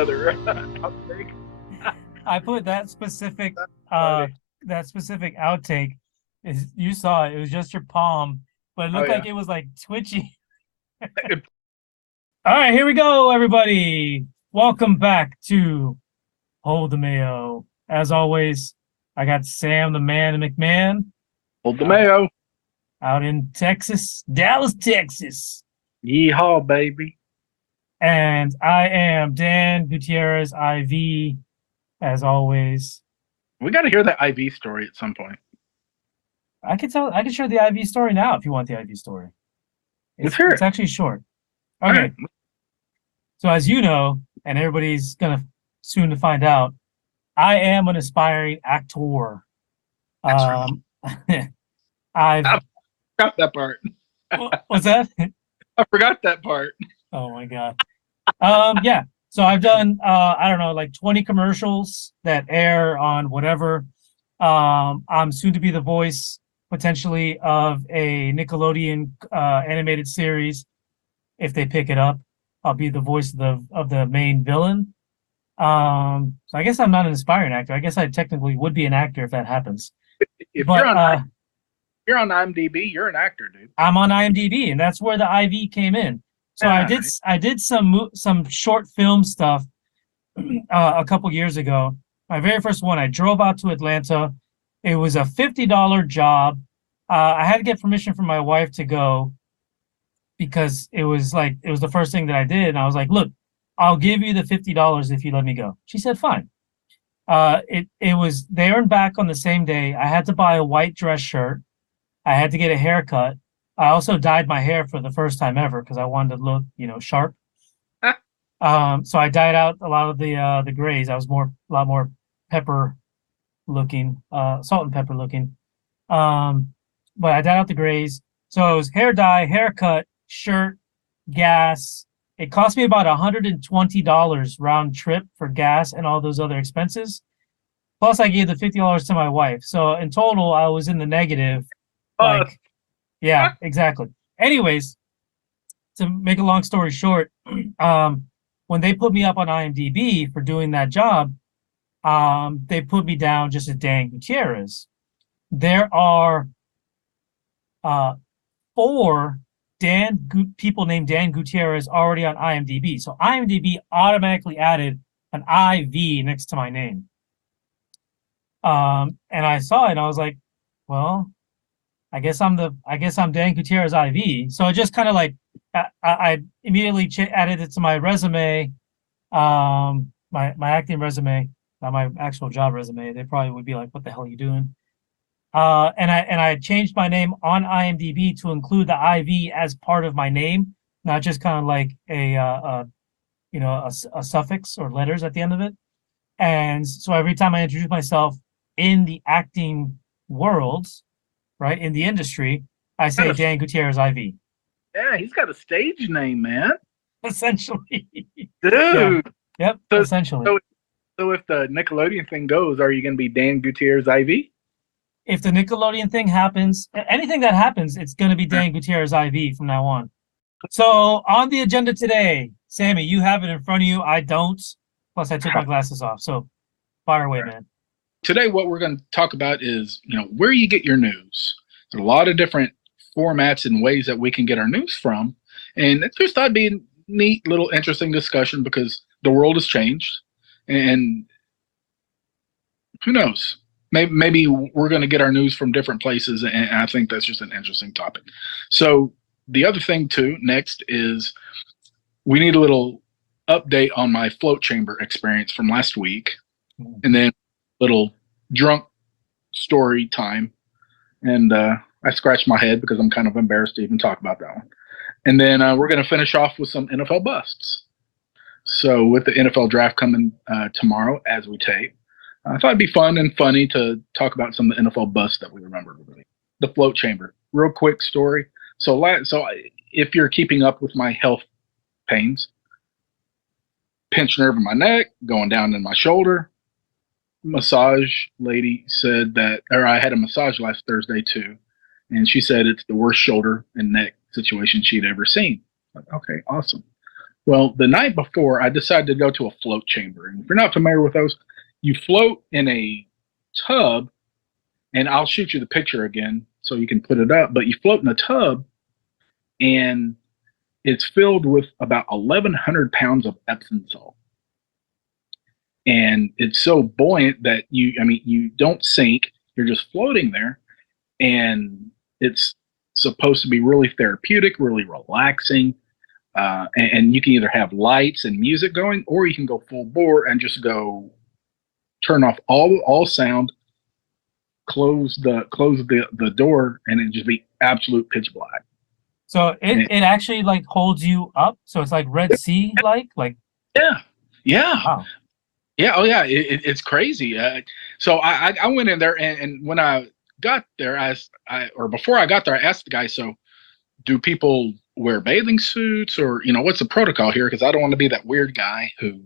another outtake. I put that specific Funny. outtake. Is you saw it? It was just your palm, but it Oh looked yeah. like it was like twitchy. All right, here we go, everybody. Welcome back to Hold the Mayo. As always, I got Sam the Man McMahon Hold the out, Mayo. out in Texas, Dallas, Texas. Yeehaw, baby. And I am Dan Gutierrez IV, as always. We got to hear that IV story at some point. I can share the IV story now if you want the IV story. Let's It's hear it's it. actually short. All right. Okay. So as you know, and everybody's gonna soon to find out, I am an aspiring actor. That's right. Um I've I forgot that part. what's that? I forgot that part. Oh my god. Yeah. So I've done I don't know, like 20 commercials that air on whatever. I'm soon to be the voice potentially of a Nickelodeon animated series if they pick it up. I'll be the voice of the main villain. So I guess I'm not an aspiring actor. I guess I technically would be an actor if that happens. If But you're on IMDb, you're an actor, dude. I'm on IMDb, and that's where the IV came in. So Yeah. I did some short film stuff a couple years ago. My very first one, I drove out to Atlanta. It was a $50 job. I had to get permission from my wife to go because it was the first thing that I did. And I was like, look, I'll give you the $50 if you let me go. She said, fine. It was there and back on the same day. I had to buy a white dress shirt. I had to get a haircut. I also dyed my hair for the first time ever because I wanted to look, sharp. So I dyed out a lot of the grays. I was a lot more pepper looking, salt and pepper looking. But I dyed out the grays. So it was hair dye, haircut, shirt, gas. It cost me about $120 round trip for gas and all those other expenses. Plus, I gave the $50 to my wife. So in total, I was in the negative. Uh, Like, yeah, exactly. Anyways, to make a long story short, when they put me up on IMDb for doing that job, they put me down just as Dan Gutierrez. There are four people named Dan Gutierrez already on IMDb. So IMDb automatically added an IV next to my name. And I saw it and I was like, well, I guess I'm Dan Gutierrez IV. So I just kind of like I immediately added it to my resume, my acting resume, not my actual job resume. They probably would be like, "What the hell are you doing?" And I changed my name on IMDb to include the IV as part of my name, not just kind of like a suffix or letters at the end of it. And so every time I introduce myself in the acting world, right, in the industry, I say Dan Gutierrez IV. yeah, he's got a stage name, man. Essentially. Yeah. Dude. Yep. So, Essentially. so if the Nickelodeon thing goes, are you going to be Dan Gutierrez IV? If the Nickelodeon thing happens, anything that happens, it's going to be Dan Gutierrez IV from now on. So on the agenda today, Sammy, you have it in front of you. I don't. Plus, I took my glasses off. So fire away, man. Today, what we're going to talk about is, where you get your news. There's a lot of different formats and ways that we can get our news from. And it just thought it'd be a neat, little, interesting discussion because the world has changed. And who knows? Maybe we're going to get our news from different places. And I think that's just an interesting topic. So the other thing, too, next is we need a little update on my float chamber experience from last week. And then little drunk story time. And I scratched my head because I'm kind of embarrassed to even talk about that one. And then we're going to finish off with some NFL busts. So with the NFL draft coming tomorrow as we tape, I thought it'd be fun and funny to talk about some of the NFL busts that we remember. The float chamber. Real quick story. So if you're keeping up with my health pains, pinched nerve in my neck, going down in my shoulder. Massage lady said that, or I had a massage last Thursday too, and she said it's the worst shoulder and neck situation she'd ever seen. Like, okay, awesome. Well, the night before, I decided to go to a float chamber. And if you're not familiar with those, you float in a tub, and I'll shoot you the picture again so you can put it up. But you float in a tub, and it's filled with about 1,100 pounds of Epsom salt. And it's so buoyant that you don't sink, you're just floating there. And it's supposed to be really therapeutic, really relaxing. And you can either have lights and music going, or you can go full bore and just go turn off all sound, close the door, and it just be absolute pitch black. So it actually like holds you up. So it's like Red Sea like. Yeah. Wow. Yeah, oh yeah, it's crazy. So I went in there, and when I got there, before I got there, I asked the guy, so do people wear bathing suits, or what's the protocol here? Because I don't want to be that weird guy who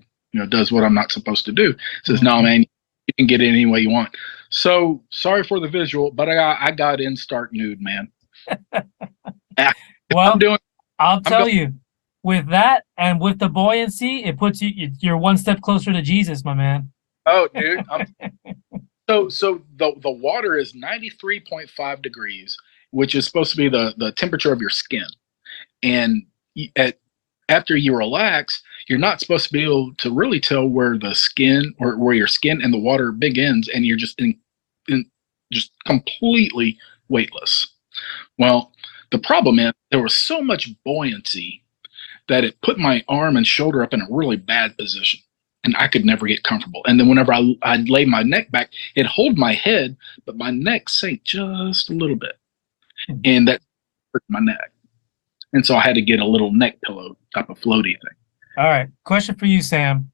does what I'm not supposed to do. Says, no, man, you can get it any way you want. So sorry for the visual, but I got in stark nude, man. Well, I'll tell you. With that and with the buoyancy, it puts you're one step closer to Jesus, my man. Oh, dude. So the water is 93.5 degrees, which is supposed to be the temperature of your skin. And after you relax, you're not supposed to be able to really tell where the skin or where your skin and the water begins, and you're just just completely weightless. Well, the problem is there was so much buoyancy that it put my arm and shoulder up in a really bad position, and I could never get comfortable. And then whenever I'd lay my neck back, it'd hold my head, but my neck sank just a little bit, and that hurt my neck. And so I had to get a little neck pillow type of floaty thing. All right, question for you, Sam.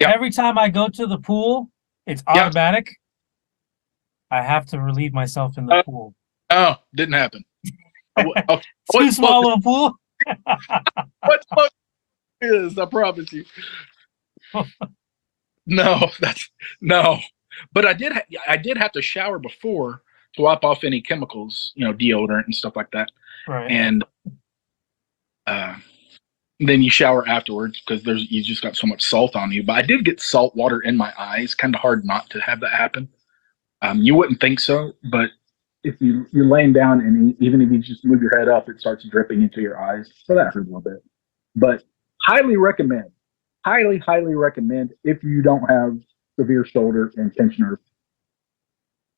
Yep. Every time I go to the pool, it's automatic. Yep. I have to relieve myself in the pool. Oh, didn't happen. Too small of a pool? What float is? I promise you. No. But I did have to shower before to wipe off any chemicals, deodorant and stuff like that. Right. And then you shower afterwards because you just got so much salt on you. But I did get salt water in my eyes. Kind of hard not to have that happen. You wouldn't think so, but if you're laying down and even if you just move your head up, it starts dripping into your eyes. So that hurt a little bit. But highly recommend if you don't have severe shoulder and tensioner.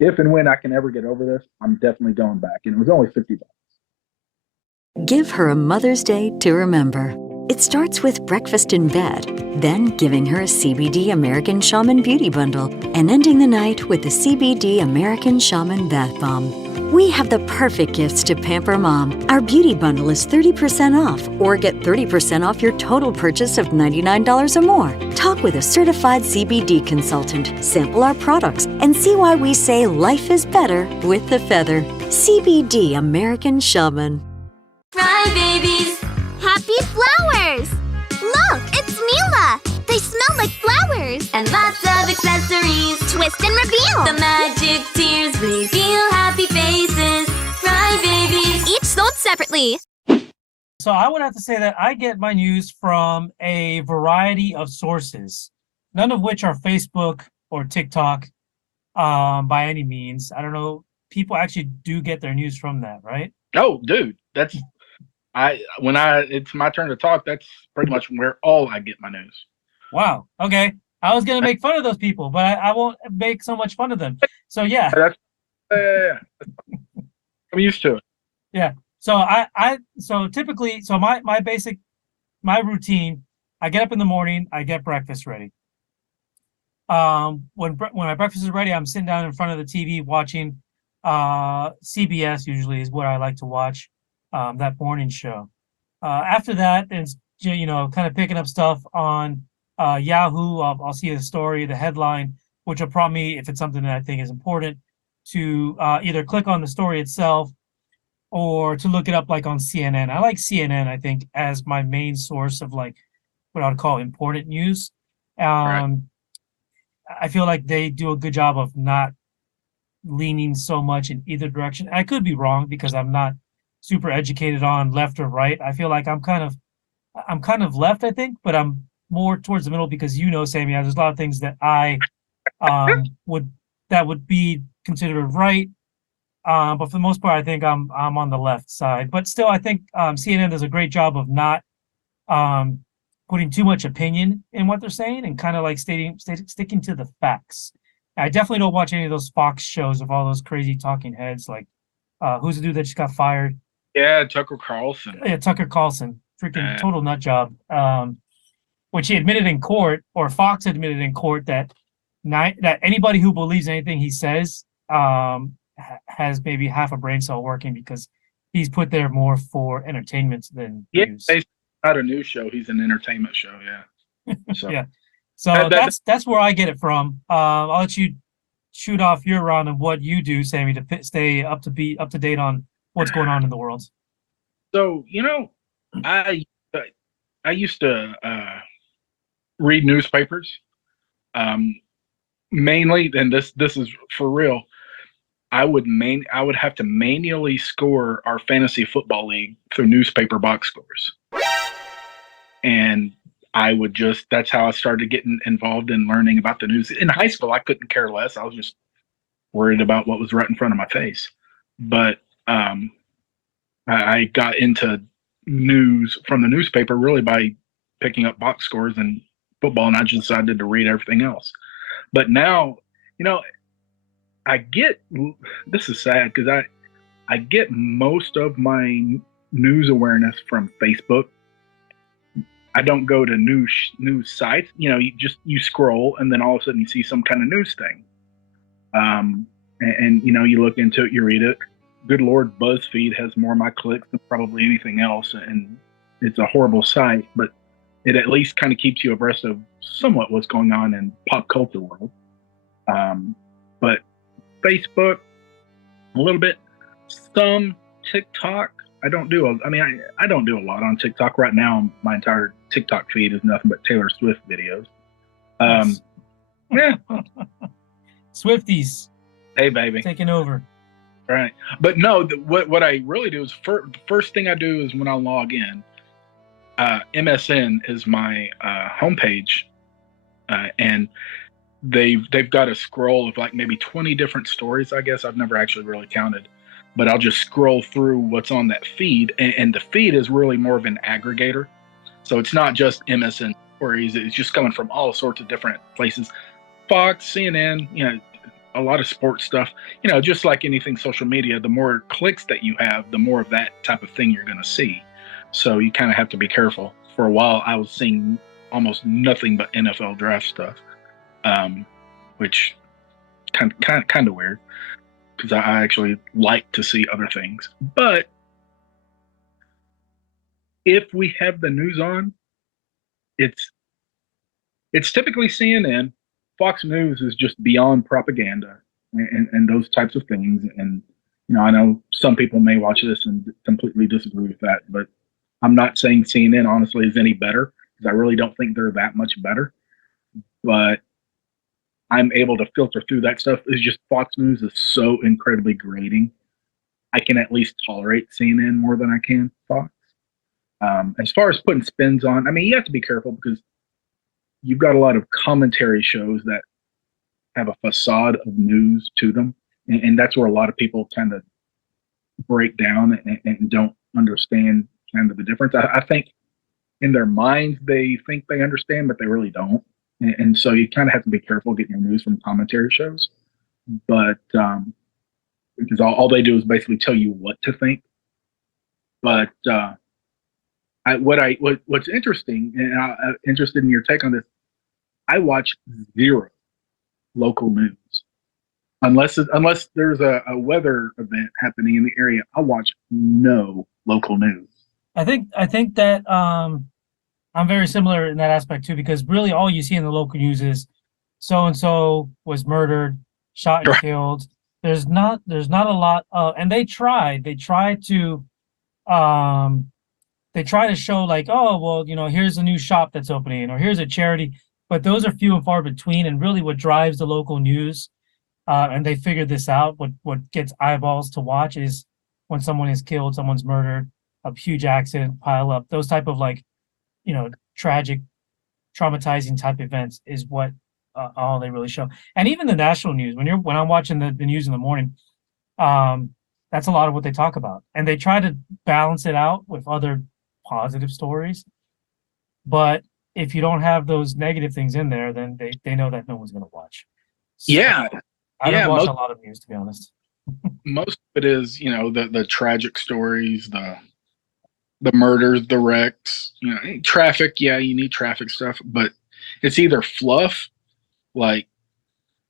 If and when I can ever get over this, I'm definitely going back. And it was only $50. Give her a Mother's Day to remember. It starts with breakfast in bed, then giving her a CBD American Shaman Beauty Bundle, and ending the night with the CBD American Shaman Bath Bomb. We have the perfect gifts to pamper Mom. Our beauty bundle is 30% off, or get 30% off your total purchase of $99 or more. Talk with a certified CBD consultant, sample our products, and see why we say life is better with the feather. CBD American Shaman. Cry babies! Happy flowers! Look, it's Mila! They smell like flowers! And lots of accessories. Twist and reveal! The magic tears reveal happy faces. Cry babies! Each sold separately. So I would have to say that I get my news from a variety of sources, none of which are Facebook or TikTok by any means. I don't know. People actually do get their news from that, right? Oh, dude, it's my turn to talk, that's pretty much where all I get my news. Wow. Okay. I was going to make fun of those people, but I won't make so much fun of them. So yeah. I'm used to it. Yeah. So so typically, my routine, I get up in the morning, I get breakfast ready. When my breakfast is ready, I'm sitting down in front of the TV watching CBS usually is what I like to watch. That morning show. After that, it's kind of picking up stuff on Yahoo. I'll see a story, the headline, which will prompt me, if it's something that I think is important, to either click on the story itself or to look it up like on CNN. I like CNN, I think, as my main source of like what I would call important news. Right. I feel like they do a good job of not leaning so much in either direction. I could be wrong because I'm not super educated on left or right. I feel like I'm kind of I'm kind of left, I think, but I'm more towards the middle because Sammy, there's a lot of things that I would be considered right. But for the most part, I think I'm on the left side. But still, I think CNN does a great job of not putting too much opinion in what they're saying and kind of like sticking to the facts. I definitely don't watch any of those Fox shows of all those crazy talking heads. Like, who's the dude that just got fired? Yeah, Tucker Carlson. Yeah, Tucker Carlson, freaking total nut job. Which he admitted in court, or Fox admitted in court that that anybody who believes anything he says has maybe half a brain cell working because he's put there more for entertainment than news. He's not a news show; he's an entertainment show. Yeah. So. Yeah. So that's where I get it from. I'll let you shoot off your round of what you do, Sammy, to stay up to date on what's going on in the world. So I used to read newspapers, mainly, and this is for real. I would have to manually score our fantasy football league through newspaper box scores, and that's how I started getting involved in learning about the news. In high school, I couldn't care less. I was just worried about what was right in front of my face. But I got into news from the newspaper really by picking up box scores and football, and I just decided to read everything else. But now, this is sad because I get most of my news awareness from Facebook. I don't go to news sites. You scroll and then all of a sudden you see some kind of news thing. And you look into it, you read it. Good Lord, BuzzFeed has more of my clicks than probably anything else. And it's a horrible site, but it at least kind of keeps you abreast of somewhat what's going on in pop culture world. But Facebook, a little bit, some TikTok. I don't do a lot on TikTok right now. My entire TikTok feed is nothing but Taylor Swift videos. Yeah. Swifties. Hey, baby. Taking over. Right. But no, what I really do is first thing I do is when I log in, MSN is my homepage, and they've got a scroll of like maybe 20 different stories. I guess I've never actually really counted, but I'll just scroll through what's on that feed, and the feed is really more of an aggregator. So it's not just MSN stories; it's just coming from all sorts of different places. Fox, CNN, a lot of sports stuff. Just like anything social media, the more clicks that you have, the more of that type of thing you're going to see. So you kind of have to be careful. For a while, I was seeing almost nothing but NFL draft stuff, which kind of weird because I actually like to see other things. But if we have the news on, it's typically CNN. Fox News is just beyond propaganda and those types of things. And, I know some people may watch this and completely disagree with that, but I'm not saying CNN honestly is any better because I really don't think they're that much better. But I'm able to filter through that stuff. It's just Fox News is so incredibly grating. I can at least tolerate CNN more than I can Fox. As far as putting spins on, you have to be careful because you've got a lot of commentary shows that have a facade of news to them. And that's where a lot of people kind of break down and don't understand kind of the difference. I think in their minds, they think they understand, but they really don't. And so you kind of have to be careful getting your news from commentary shows. But because all they do is basically tell you what to think. But what's interesting, and I'm interested in your take on this, I watch zero local news. Unless there's a weather event happening in the area, I watch no local news. I think that I'm very similar in that aspect too, because really all you see in the local news is so and so was murdered, shot and killed. There's not a lot of, and they try to show like, oh well, here's a new shop that's opening or here's a charity, but those are few and far between. And really what drives the local news, and they figured this out, what gets eyeballs to watch is when someone is killed, someone's murdered, a huge accident, pile up, those type of like tragic, traumatizing type events is what all they really show. And even the national news, when I'm watching the news in the morning, that's a lot of what they talk about. And they try to balance it out with other positive stories. But if you don't have those negative things in there, then they know that no one's going to watch. So Yeah, I yeah. don't watch a lot of news, to be honest. Most of it is, the tragic stories, the murders, the wrecks, traffic. Yeah, you need traffic stuff, but it's either fluff, like,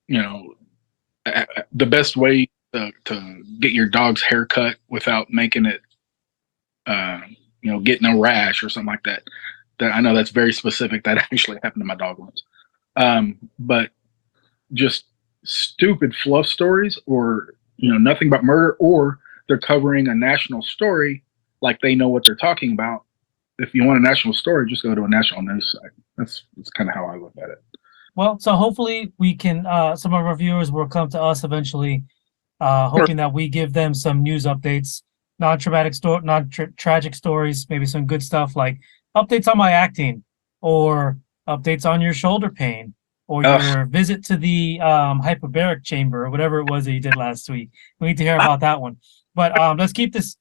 the best way to get your dog's hair cut without making it, getting a rash or something like that. That I know that's very specific. That actually happened to my dog once. But just stupid fluff stories, or nothing but murder, or they're covering a national story like they know what they're talking about. If you want a national story, just go to a national news site. That's kind of how I look at it. Well, so hopefully we can, some of our viewers will come to us eventually, hoping that we give them some news updates, non-tragic stories, maybe some good stuff like updates on my acting, or updates on your shoulder pain, or your visit to the hyperbaric chamber, or whatever it was that you did last week. We need to hear about that one. But let's keep this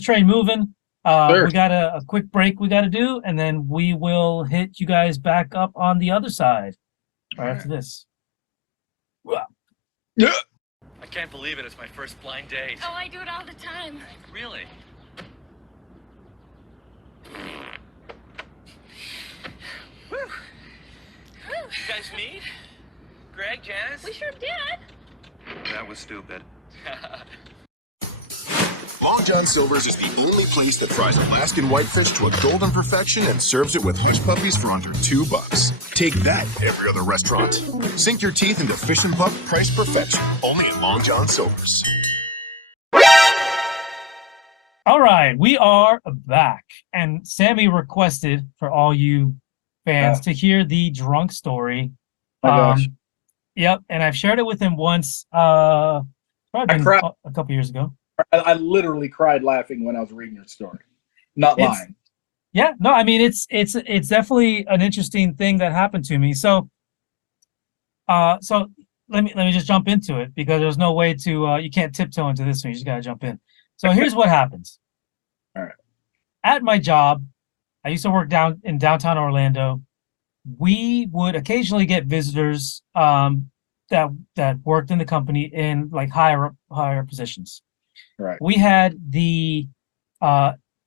train moving. Sure. We got a quick break we got to do, and then we will hit you guys back up on the other side right after this. Yeah. I can't believe it. It's my first blind date. Oh, I do it all the time. Really? Woo. You guys meet? Greg, Janice? We sure did. That was stupid. Long John Silver's is the only place that fries Alaskan whitefish to a golden perfection and serves it with hush puppies for under $2. Take that, every other restaurant. Sink your teeth into fish and pup price perfection, only at Long John Silver's. All right, we are back, and Sammy requested for all you fans to hear the drunk story. My gosh. Yep, and I've shared it with him once, probably been a couple years ago. I literally cried laughing when I was reading your story. Not lying. Yeah, no, I mean it's definitely an interesting thing that happened to me. So let me just jump into it, because there's no way to you can't tiptoe into this one. You just gotta jump in. So here's what happens. All right. At my job, I used to work in downtown Orlando. We would occasionally get visitors that worked in the company in like higher positions. Right. We had the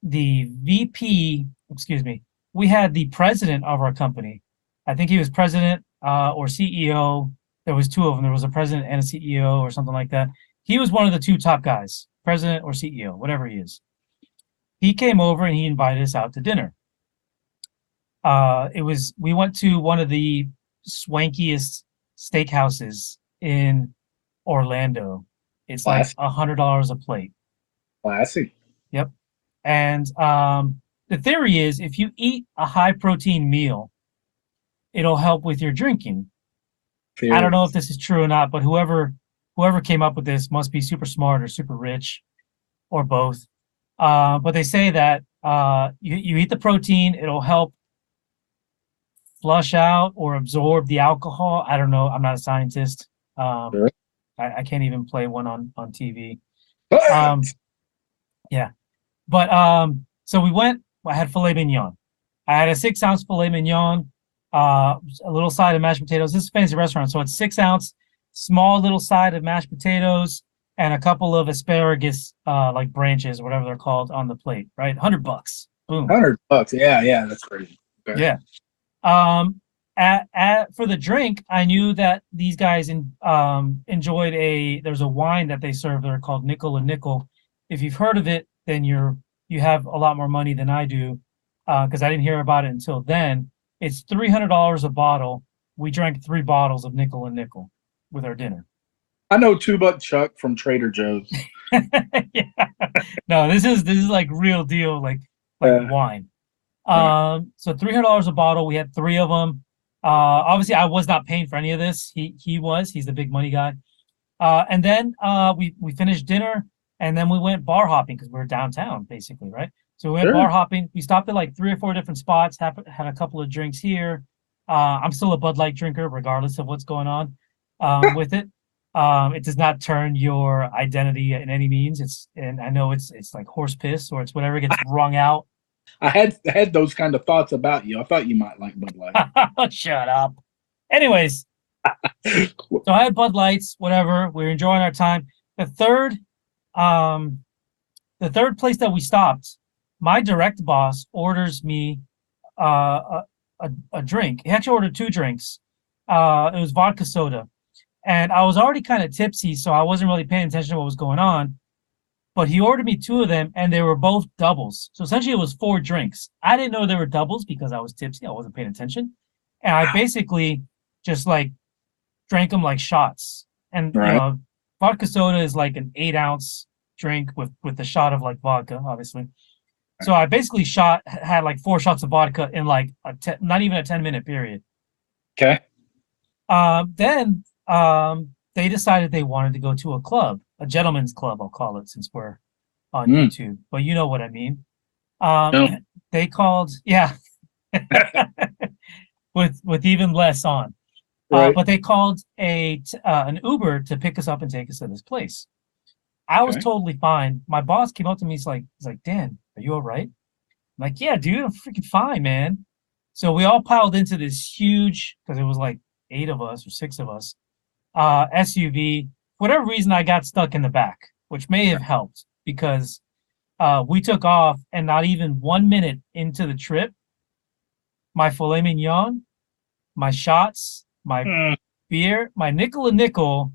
VP, excuse me, we had the president of our company. I think he was president or CEO. There was two of them. There was a president and a CEO or something like that. He was one of the two top guys, president or CEO, whatever he is. He came over and he invited us out to dinner. We went to one of the swankiest steakhouses in Orlando. It's like $100 a plate. Classy. Yep. And the theory is, if you eat a high protein meal, it'll help with your drinking. I don't know if this is true or not, but whoever came up with this must be super smart or super rich, or both. But they say that you eat the protein, it'll help flush out or absorb the alcohol. I don't know. I'm not a scientist. Sure. I can't even play one on TV. Yeah. But so we went, I had filet mignon. I had a 6-ounce filet mignon, a little side of mashed potatoes. This is a fancy restaurant, so it's 6-ounce, small little side of mashed potatoes, and a couple of asparagus like branches, whatever they're called, on the plate, right? $100. Boom. $100. Yeah, that's crazy. Okay. Yeah. For the drink, I knew that these guys enjoyed there's a wine that they serve there called Nickel and Nickel. If you've heard of it, then you have a lot more money than I do, because I didn't hear about it until then. It's $300 a bottle. We drank 3 bottles of Nickel and Nickel with our dinner. I know $2 Chuck from Trader Joe's. Yeah. No, this is like real deal, like wine. So $300 a bottle. We had 3 of them. Obviously I was not paying for any of this. He's the big money guy. And then we finished dinner, and then we went bar hopping because we were downtown basically, right? So we went Sure. bar hopping. We stopped at like 3 or 4 different spots. Had a couple of drinks here. I'm still a Bud Light drinker, regardless of what's going on with it. It does not turn your identity in any means. And I know it's like horse piss or it's whatever gets wrung out. I had those kind of thoughts about you. I thought you might like Bud Light. Shut up. Anyways, so I had Bud Lights, whatever. We were enjoying our time. The third place that we stopped, my direct boss orders me a drink. He actually ordered 2 drinks. It was vodka soda. And I was already kind of tipsy, so I wasn't really paying attention to what was going on. But he ordered me 2 of them, and they were both doubles. So essentially, it was 4 drinks. I didn't know they were doubles because I was tipsy. I wasn't paying attention. And I basically just like drank them like shots. And Right. you know, vodka soda is like an 8-ounce drink with a shot of like vodka, obviously. So I basically had like 4 shots of vodka in like not even a 10-minute period. Okay. Then they decided they wanted to go to a club, a gentleman's club, I'll call it, since we're on YouTube. But you know what I mean. No. They called, yeah, with even less on. Right. But they called an Uber to pick us up and take us to this place. I was Okay. totally fine. My boss came up to me. He's like, Dan, are you all right? I'm like, yeah, dude, I'm freaking fine, man. So we all piled into this huge, because it was like 8 of us or 6 of us, SUV. For whatever reason, I got stuck in the back, which may have helped because we took off, and not even 1 minute into the trip, my filet mignon, my shots, my beer, my nickel and nickel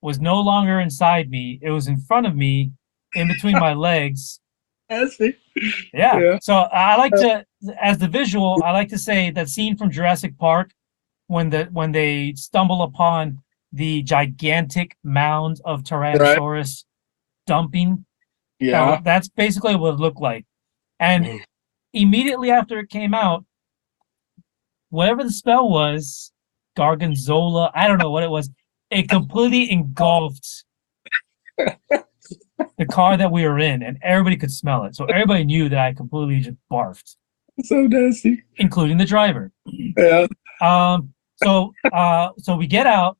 was no longer inside me. It was in front of me, in between my legs. I see. Yeah. Yeah. So I like to, as the visual, I like to say that scene from Jurassic Park when they stumble upon the gigantic mound of Tyrannosaurus dumping. Yeah. That's basically what it looked like. And immediately after it came out, whatever the spell was, Gargonzola, I don't know what it was, it completely engulfed the car that we were in, and everybody could smell it. So everybody knew that I completely just barfed, So nasty. including the driver. Yeah. So we get out.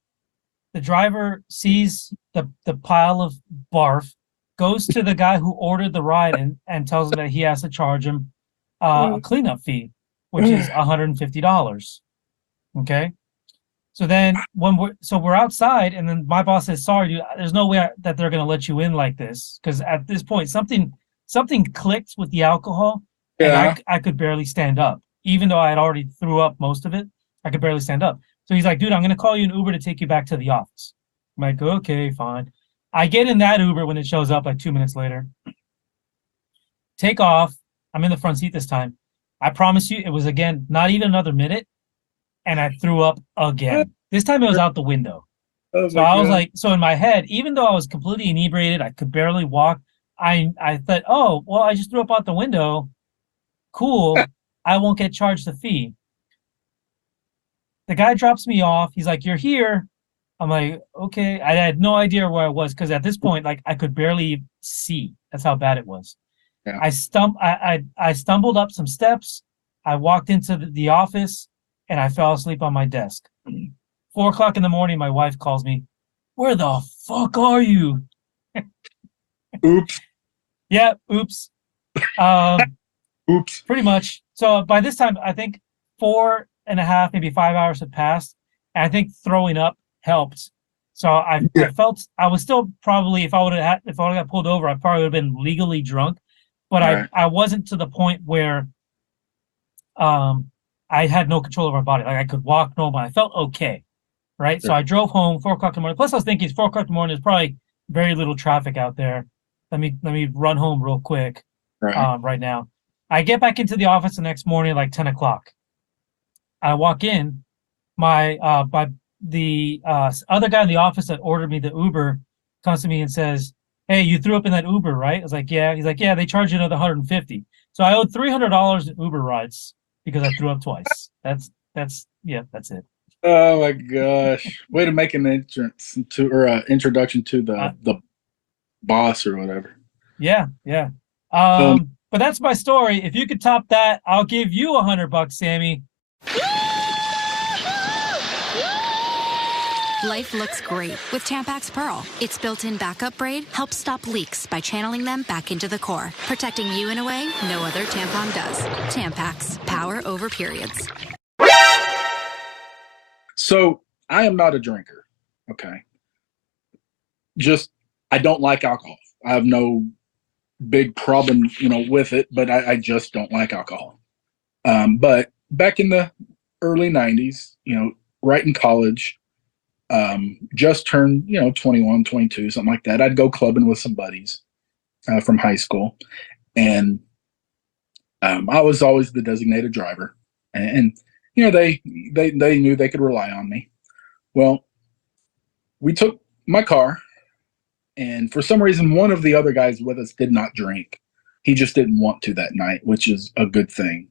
The driver sees the pile of barf, goes to the guy who ordered the ride and tells him that he has to charge him a cleanup fee, which is $150. Okay. So then we're outside, and then my boss says, "Sorry, dude, there's no way that they're gonna let you in like this," because at this point something clicked with the alcohol, Yeah. and I could barely stand up, even though I had already threw up most of it. I could barely stand up. So he's like, "Dude, I'm gonna call you an Uber to take you back to the office." I'm like, "Okay, fine." I get in that Uber when it shows up like 2 minutes later. Take off. I'm in the front seat this time. I promise you, it was again not even another minute, and I threw up again. This time it was out the window. Oh So I was like, so in my head, even though I was completely inebriated, I could barely walk. I thought, oh, well, I just threw up out the window. Cool. I won't get charged the fee. The guy drops me off. He's like, "You're here." I'm like, okay. I had no idea where I was because at this point, like, I could barely see. That's how bad it was. Yeah. I stumbled up some steps. I walked into the office, and I fell asleep on my desk. 4 o'clock in the morning, my wife calls me. "Where the fuck are you?" Oops. Yeah, oops. Oops. Pretty much. So by this time, I think 4.5, maybe 5 hours had passed. And I think throwing up helped. So I felt I was still probably, if I would have got pulled over, I probably would have been legally drunk. But Right. I wasn't to the point where I had no control of my body. Like I could walk normal. I felt okay. Right. So Sure. I drove home 4 o'clock in the morning. Plus I was thinking 4 o'clock in the morning, there's probably very little traffic out there. Let me run home real quick. Right. Right now. I get back into the office the next morning, like 10 o'clock. I walk in, the other guy in the office that ordered me the Uber comes to me and says, "Hey, you threw up in that Uber, right?" I was like, "Yeah." He's like, "Yeah, they charge you another $150." So I owed $300 in Uber rides because I threw up twice. That's it. Oh my gosh. Way to make an entrance to or introduction to the boss or whatever. Yeah. But that's my story. If you could top that, I'll give you $100, Sammy. Life looks great with Tampax Pearl. Its built-in backup braid helps stop leaks by channeling them back into the core, protecting you in a way no other tampon does. Tampax, power over periods. So I am not a drinker. Okay. Just, I don't like alcohol. I have no big problem, with it, but I just don't like alcohol. But back in the early 90s, right in college, just turned, 21, 22, something like that. I'd go clubbing with some buddies from high school. And I was always the designated driver. And they knew they could rely on me. Well, we took my car, and for some reason, one of the other guys with us did not drink. He just didn't want to that night, which is a good thing.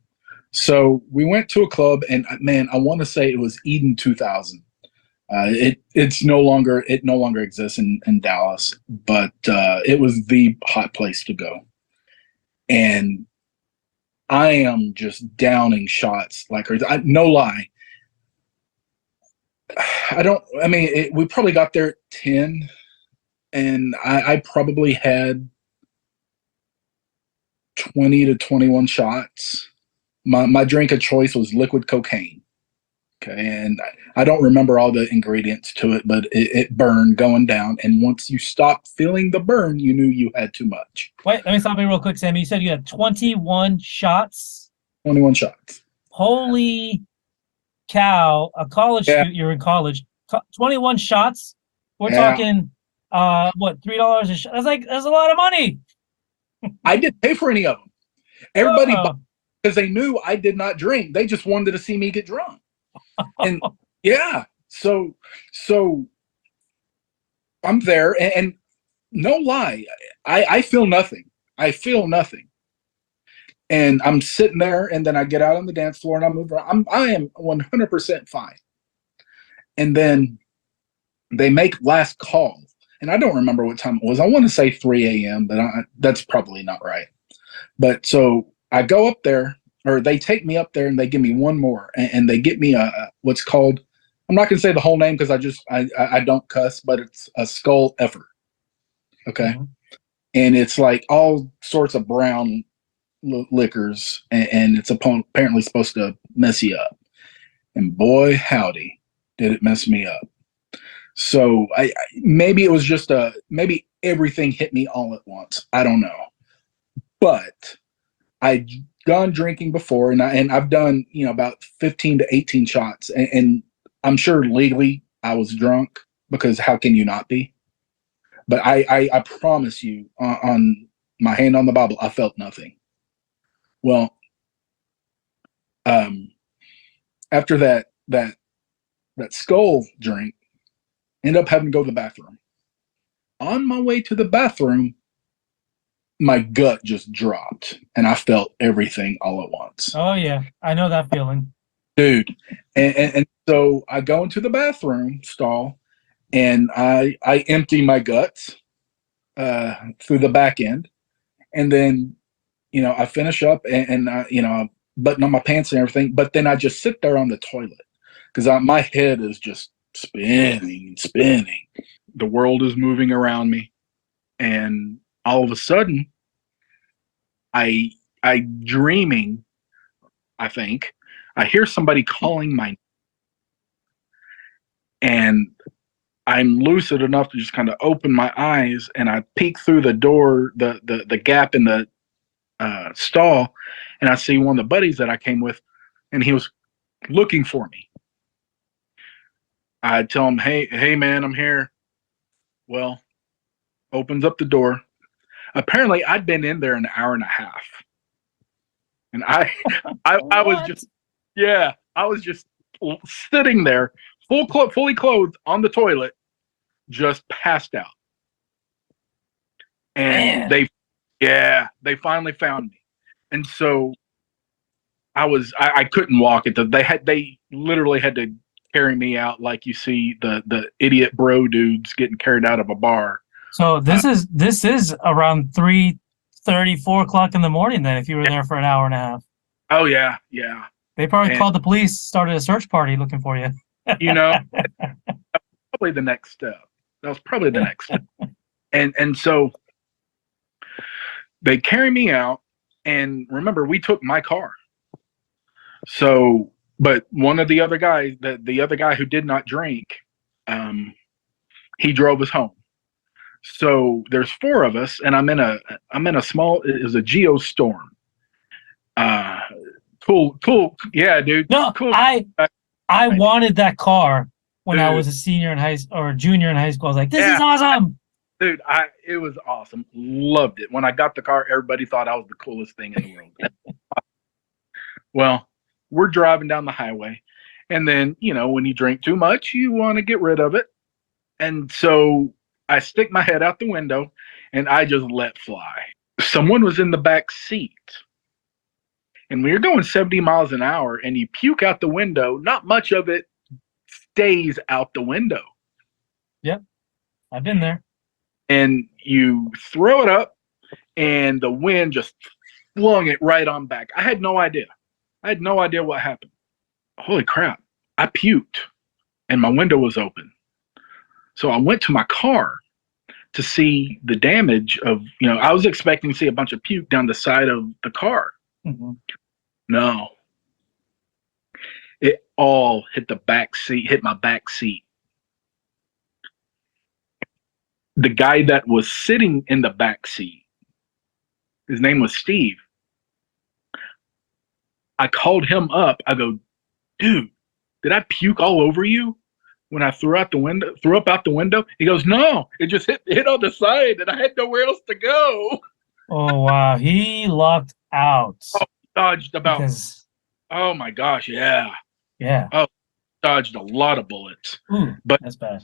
So we went to a club, and man, I want to say it was Eden 2000. It no longer exists in Dallas, but it was the hot place to go. And I am just downing shots like crazy. No lie. We probably got there at 10, and I probably had 20 to 21 shots. My drink of choice was liquid cocaine. Okay, and I don't remember all the ingredients to it, but it burned going down. And once you stopped feeling the burn, you knew you had too much. Wait, let me stop you real quick, Sammy. You said you had 21 shots? 21 shots. Holy cow. A college student, you're in college. 21 shots? We're talking, what, $3 a shot? That's a lot of money. I didn't pay for any of them. Everybody, because they knew I did not drink. They just wanted to see me get drunk. And yeah, so I'm there, and no lie, I feel nothing. And I'm sitting there, and then I get out on the dance floor and I move around. I am 100% fine. And then they make last call, and I don't remember what time it was. I want to say 3 a.m., but that's probably not right. But so I go up there, or they take me up there, and they give me one more, and they get me what's called, I'm not going to say the whole name because I don't cuss, but it's a skull effort. Okay. Mm-hmm. And it's like all sorts of brown liquors, and it's apparently supposed to mess you up. And boy, howdy, did it mess me up. So maybe it was just maybe everything hit me all at once. I don't know. But I'd gone drinking before, and I've done, about 15 to 18 shots, and I'm sure legally I was drunk, because how can you not be? But I promise you, on my hand on the Bible, I felt nothing. Well, after that skull drink, ended up having to go to the bathroom. On my way to the bathroom, my gut just dropped, and I felt everything all at once. Oh yeah, I know that feeling, dude. And so I go into the bathroom stall, and I empty my guts through the back end, and then I finish up, and I button on my pants and everything. But then I just sit there on the toilet because my head is just spinning. The world is moving around me, and all of a sudden, I dreaming, I think, I hear somebody calling my name, and I'm lucid enough to just kind of open my eyes, and I peek through the door, the gap in the stall, and I see one of the buddies that I came with, and he was looking for me. I tell him, hey man, I'm here. Well, opens up the door. Apparently, I'd been in there an hour and a half, and I was just sitting there, fully clothed on the toilet, just passed out. And they finally found me, and so I couldn't walk it. They literally had to carry me out like you see the idiot bro dudes getting carried out of a bar. So this is around 3 3:30, 4 o'clock in the morning then if you were there for an hour and a half. Oh yeah, yeah. They probably And- called the police, started a search party looking for you. You know, probably the next step. That was probably the next step. And so they carry me out, and remember, we took my car. So, but one of the other guys, the other guy who did not drink, he drove us home. So there's 4 of us, and I'm in a small. It was a Geostorm. Cool. Yeah, dude. No, cool. I wanted that car when I Dude. was a senior in high or a junior in high school. I was like, this Yeah. is awesome. Dude, it was awesome. Loved it. When I got the car, everybody thought I was the coolest thing in the world. Well, we're driving down the highway, and then, when you drink too much, you want to get rid of it. And so I stick my head out the window, and I just let fly. Someone was in the back seat, and when you're going 70 miles an hour and you puke out the window, not much of it stays out the window. Yep. I've been there. And you throw it up, and the wind just flung it right on back. I had no idea what happened. Holy crap. I puked, and my window was open. So I went to my car to see the damage of, I was expecting to see a bunch of puke down the side of the car. Mm-hmm. No. It all hit my back seat. The guy that was sitting in the back seat, his name was Steve. I called him up. I go, dude, did I puke all over you when I threw up out the window? He goes, no, it just hit on the side, and I had nowhere else to go. Oh, wow. He lucked out. Dodged about. Because, oh my gosh, yeah. Yeah. Oh, dodged a lot of bullets. Ooh, but that's bad.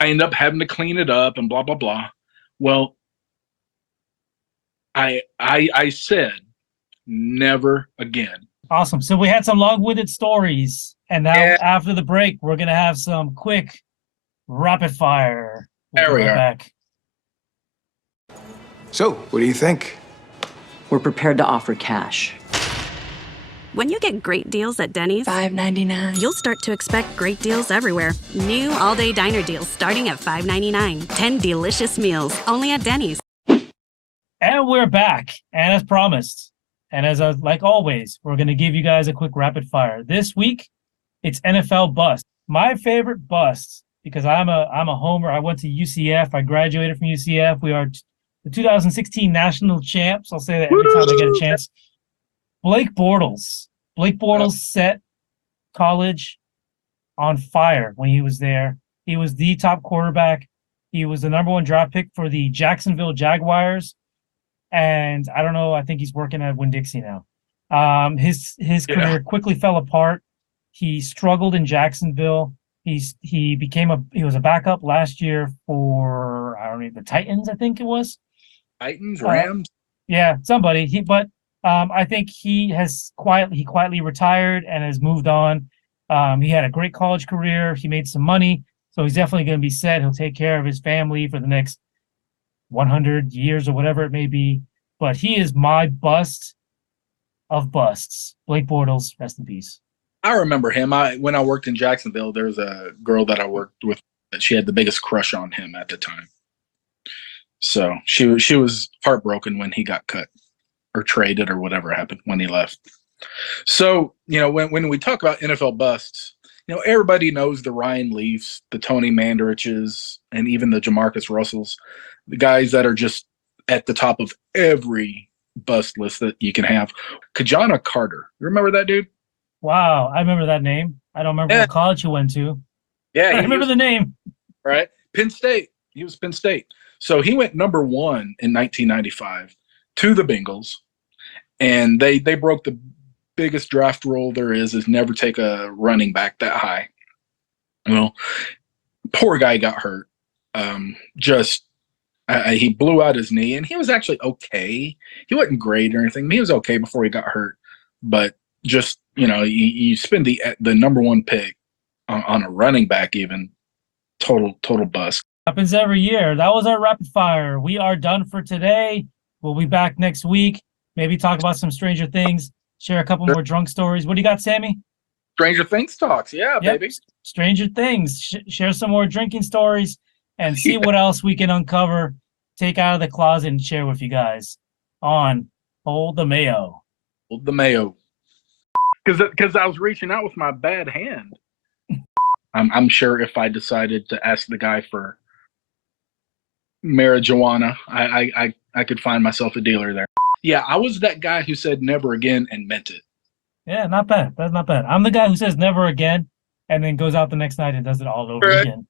I end up having to clean it up and blah, blah, blah. Well, I said never again. Awesome. So we had some long-winded stories, and now after the break, we're going to have some quick rapid fire. There we are. Back. So, what do you think? We're prepared to offer cash. When you get great deals at Denny's, $5.99. you'll start to expect great deals everywhere. New all-day diner deals starting at $5.99. 10 delicious meals only at Denny's. And we're back. And as promised, and as like always, we're going to give you guys a quick rapid fire. This week, it's NFL bust. My favorite bust, because I'm a homer. I went to UCF. I graduated from UCF. We are the 2016 national champs. I'll say that every time I get a chance. Blake Bortles. Blake Bortles set college on fire when he was there. He was the top quarterback. He was the number 1 draft pick for the Jacksonville Jaguars. And I don't know, I think he's working at Winn-Dixie now. His career quickly fell apart. He struggled in Jacksonville. He was a backup last year for, I don't know, the Titans, I think it was. Titans, Rams? Yeah, somebody. I think he quietly retired and has moved on. He had a great college career. He made some money, so he's definitely going to be set. He'll take care of his family for the next 100 years or whatever it may be. But he is my bust of busts. Blake Bortles, rest in peace. I remember him. When I worked in Jacksonville, there was a girl that I worked with that she had the biggest crush on him at the time. So she was heartbroken when he got cut or traded or whatever happened when he left. So, when we talk about NFL busts, everybody knows the Ryan Leafs, the Tony Manderiches, and even the Jamarcus Russells, the guys that are just at the top of every bust list that you can have. Kajana Carter. You remember that dude? Wow, I remember that name. I don't remember what college he went to. Yeah, I remember the name. Right? Penn State. He was Penn State. So he went number 1 in 1995 to the Bengals, and they broke the biggest draft rule there is never take a running back that high. Well, poor guy got hurt. He blew out his knee, and he was actually okay. He wasn't great or anything. He was okay before he got hurt, but just you spend the number 1 pick on a running back, even total bust. Happens every year. That was our rapid fire. We are done for today. We'll be back next week. Maybe talk about some Stranger Things. Share a couple more drunk stories. What do you got, Sammy? Stranger Things talks. Yeah, Yep. baby. Stranger Things. Share some more drinking stories and see what else we can uncover, take out of the closet, and share with you guys on Hold the Mayo. Hold the Mayo. Because I was reaching out with my bad hand. I'm sure if I decided to ask the guy for marijuana, I could find myself a dealer there. Yeah, I was that guy who said never again and meant it. Yeah, not bad. That's not bad. I'm the guy who says never again and then goes out the next night and does it all over Right. again.